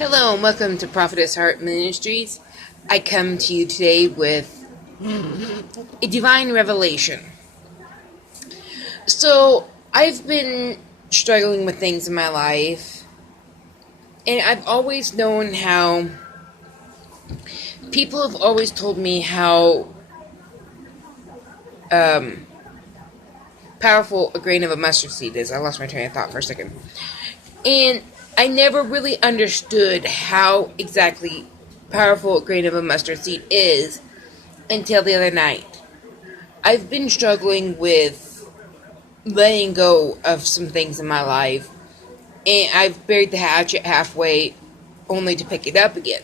Hello and welcome to Prophetess Heart Ministries. I come to you today with a divine revelation. So, I've been struggling with things in my life, and I've always known how people have always told me how powerful a grain of a mustard seed is. I lost my train of thought for a second. And I never really understood how exactly powerful a grain of a mustard seed is until the other night. I've been struggling with letting go of some things in my life, and I've buried the hatchet halfway only to pick it up again.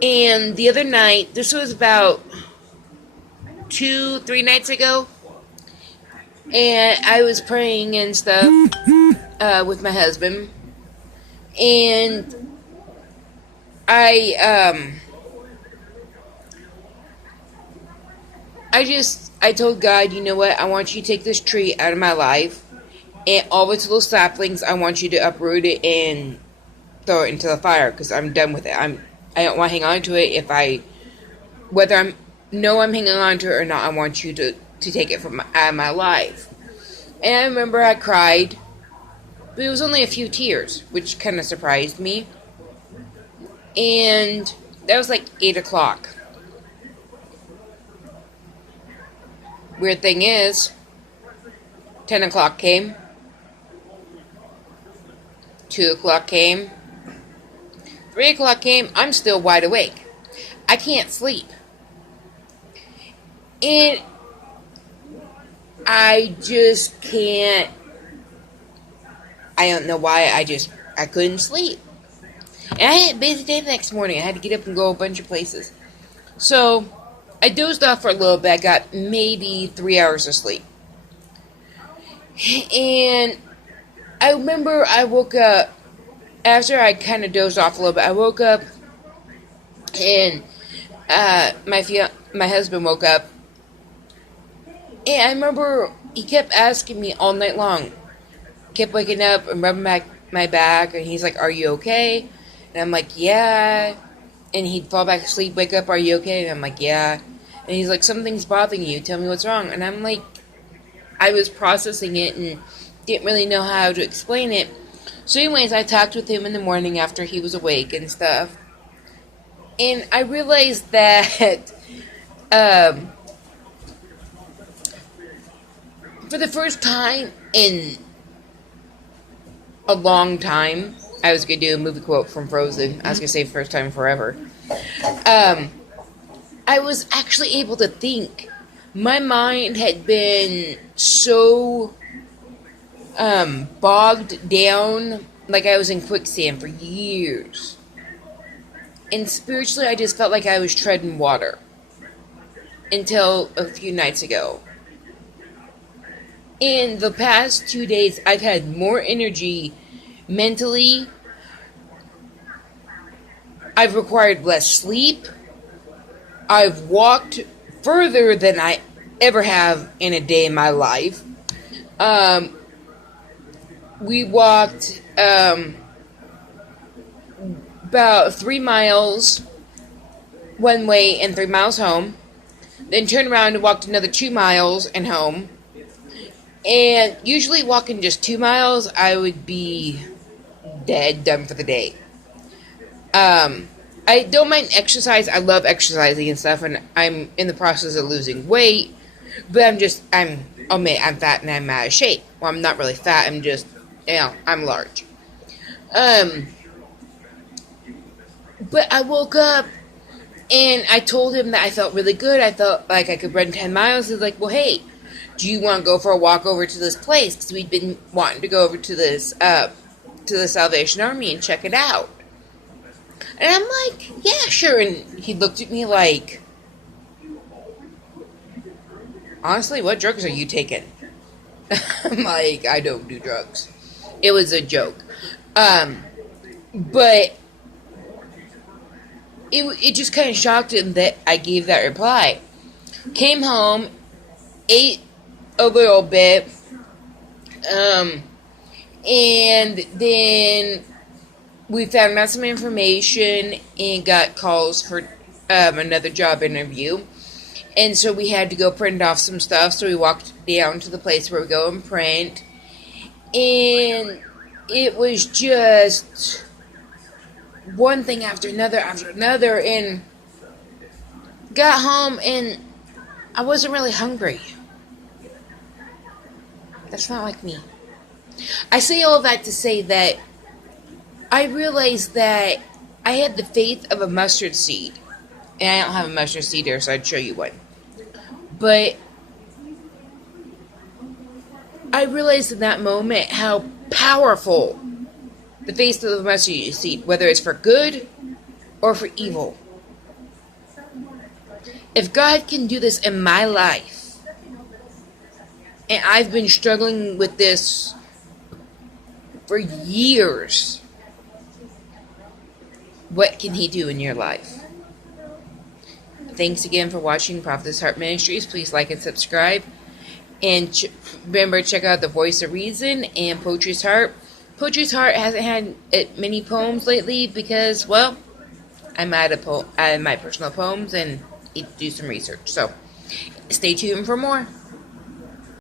And the other night, this was about 2-3 nights ago, and I was praying and stuff with my husband, and I told God, you know what, I want you to take this tree out of my life, and all its little saplings, I want you to uproot it and throw it into the fire, because I'm done with it. I don't want to hang on to it. Whether I'm hanging on to it or not, I want you to take it out of my life. And I remember I cried, but it was only a few tears, which kind of surprised me. And that was like 8 o'clock. Weird thing is, 10 o'clock came, 2 o'clock came, 3 o'clock came, I'm still wide awake. I can't sleep. And I just can't, I don't know why, I couldn't sleep. And I had a busy day the next morning. I had to get up and go a bunch of places. So, I dozed off for a little bit. I got maybe 3 hours of sleep. And I remember I woke up, after I kind of dozed off a little bit, I woke up, and my husband woke up, and I remember he kept asking me all night long, kept waking up and rubbing my back, and he's like, "Are you okay?" And I'm like, "Yeah." And he'd fall back asleep, wake up, "Are you okay?" And I'm like, "Yeah." And he's like, "Something's bothering you, tell me what's wrong." And I'm like, I was processing it and didn't really know how to explain it. So anyways, I talked with him in the morning after he was awake and stuff. And I realized that for the first time in a long time, I was going to do a movie quote from Frozen. I was going to say first time forever. I was actually able to think. My mind had been so bogged down, like I was in quicksand for years. And spiritually, I just felt like I was treading water. Until a few nights ago. In the past 2 days, I've had more energy mentally. I've required less sleep. I've walked further than I ever have in a day in my life. We walked about 3 miles one way and 3 miles home. Then turned around and walked another 2 miles and home. And usually walking just 2 miles, I would be dead, done for the day. I don't mind exercise. I love exercising and stuff, and I'm in the process of losing weight. But I'm fat and I'm out of shape. Well, I'm not really fat. I'm just, I'm large. But I woke up and I told him that I felt really good. I felt like I could run 10 miles. He's like, "Well, hey, do you want to go for a walk over to this place? Because we'd been wanting to go over to this, to the Salvation Army and check it out." And I'm like, "Yeah, sure." And he looked at me like, "Honestly, what drugs are you taking?" I'm like, "I don't do drugs." It was a joke. But it just kind of shocked him that I gave that reply. Came home, ate a little bit, and then we found out some information and got calls for another job interview. And so we had to go print off some stuff. So we walked down to the place where we go and print. And it was just one thing after another after another. And got home and I wasn't really hungry. That's not like me. I say all that to say that I realized that I had the faith of a mustard seed. And I don't have a mustard seed here, so I'd show you one. But I realized in that moment how powerful the faith of a mustard seed, whether it's for good or for evil. If God can do this in my life, and I've been struggling with this for years, what can He do in your life? Thanks again for watching Prophetess Heart Ministries. Please like and subscribe. And remember, check out The Voice of Reason and Poetry's Heart. Poetry's Heart hasn't had many poems lately because, well, I'm out of my personal poems and need to do some research. So, stay tuned for more.